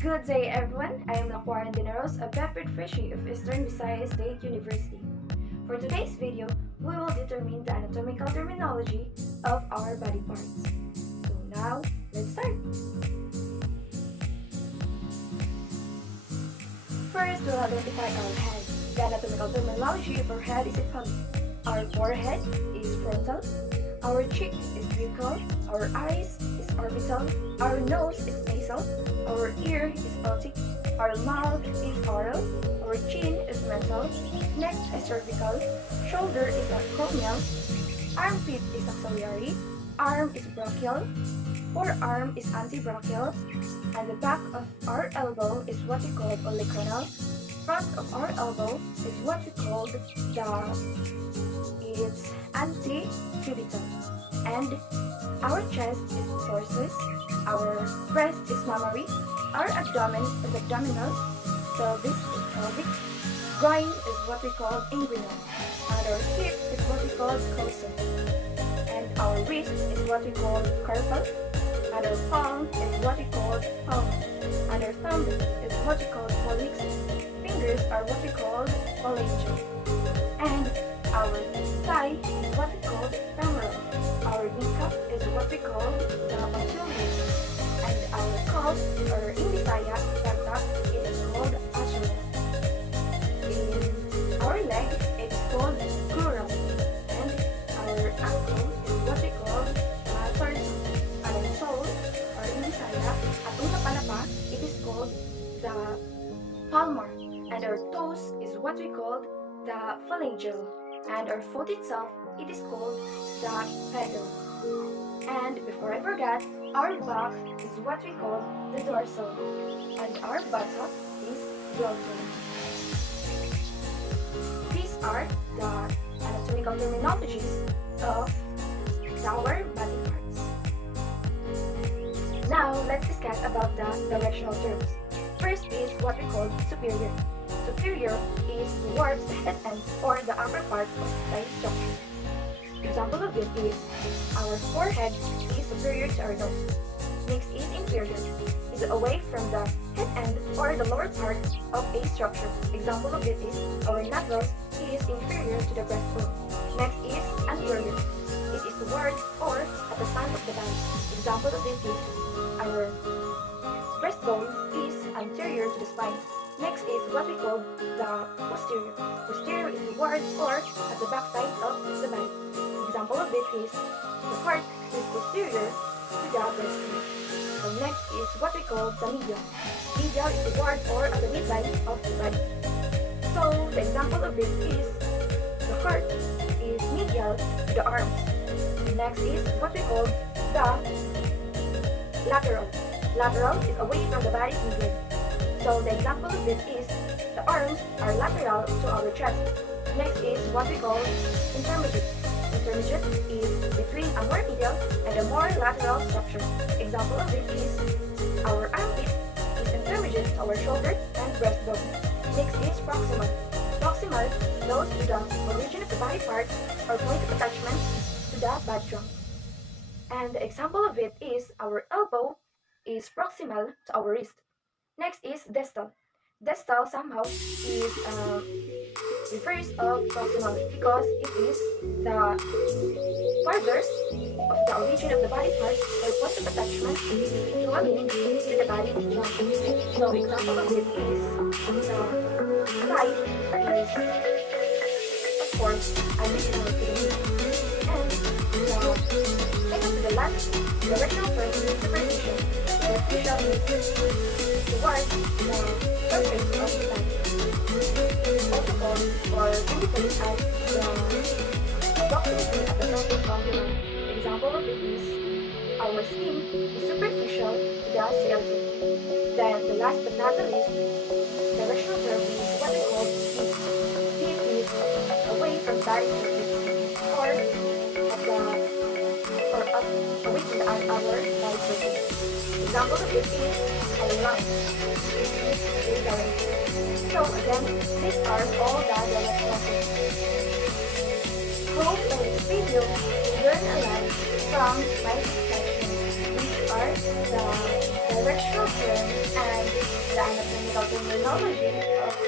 Good day, everyone. I am Laquaran Dineros, a Peppered Freshie of Eastern Visayas State University. For today's video, we will determine the anatomical terminology of our body parts. So now, let's start. First, we'll identify our head. The anatomical terminology of our head is following. Our forehead is frontal, our cheek is buccal, our eyes is orbital, our nose is nasal, our ear is otic, our mouth is oral, our chin is mental, neck is cervical, shoulder is acromial, armpit is axillary, arm is brachial, forearm is antebrachial, and the back of our elbow is what we call olecranon. Front of our elbow is what we call it's antecubital, and our chest is thoracic, our breast is mammary, our abdomen is abdominal, pelvis is pelvic, groin is what we call inguinal, and our hip is what we call coxal, and our wrist is what we call carpal, and our palm is what we call palm, and our thumb is what we call pollex, fingers are what we call phalangeal, and our thigh is what we call femoral, our kneecap is what we call the patellus, and our calf, or in Bisaya, gata, it is called asura. In our leg, it is called crural, and our ankle is what we call tarsal, and our toe, or in Bisaya, atong napalapa, it is called the palmar, and our toes is what we call the phalangeal, and our foot itself, it is called the pedal. And before I forget, our back is what we call the dorsal, and our buttock is dorsal. These are the anatomical terminologies of our body parts. Now, let's discuss about the directional terms. First is what we call superior. Superior is towards the head end or the upper part of the structure. Example of it is our forehead is superior to our nose. Next is inferior, is away from the head end or the lower part of a structure. Example of it is our nostrils is inferior to the breastbone. Next is anterior, it is towards or at the front of the body. Example of it is our breastbone is anterior to the spine. Next is what we call the posterior. Posterior is towards or at the back side of the body. Example of it is the heart is posterior to the breastbone. So next is what we call the medial. Medial is towards or at the midline of the body. So the example of it is the heart is medial to the arms. Next is what we call the lateral. Lateral is away from the body's midline. So the example of it is the arms are lateral to our chest. Next is what we call intermediate. Intermediate is between a more medial and a more lateral structure. Example of it is our armpit is intermediate to our shoulder and breastbone. Next is proximal. Proximal is close to the origin of the body part or point of attachment to the body trunk. And the example of it is our elbow is proximal to our wrist. Next is distal. Distal somehow is reverse of proximal because it is the further of the origin of the body part or point of attachment individually to the body trunk. So example of it is the thigh is of course additional to the knee. And second to the last directional term is superficial. Superficial is towards the surface of the body. Also called or indicated as the proximity at the surface of the body. Example of it is our skin is superficial to the CLT. Then the last but not the least, directional term is what we call deep. Deep is away from body surface or away from our body surface. Example of it is our lungs. It is irregularity. So again, these are all the directional terms. Hope in this video you learn a lot from my discussion, which are the directional terms and the anatomical terminology of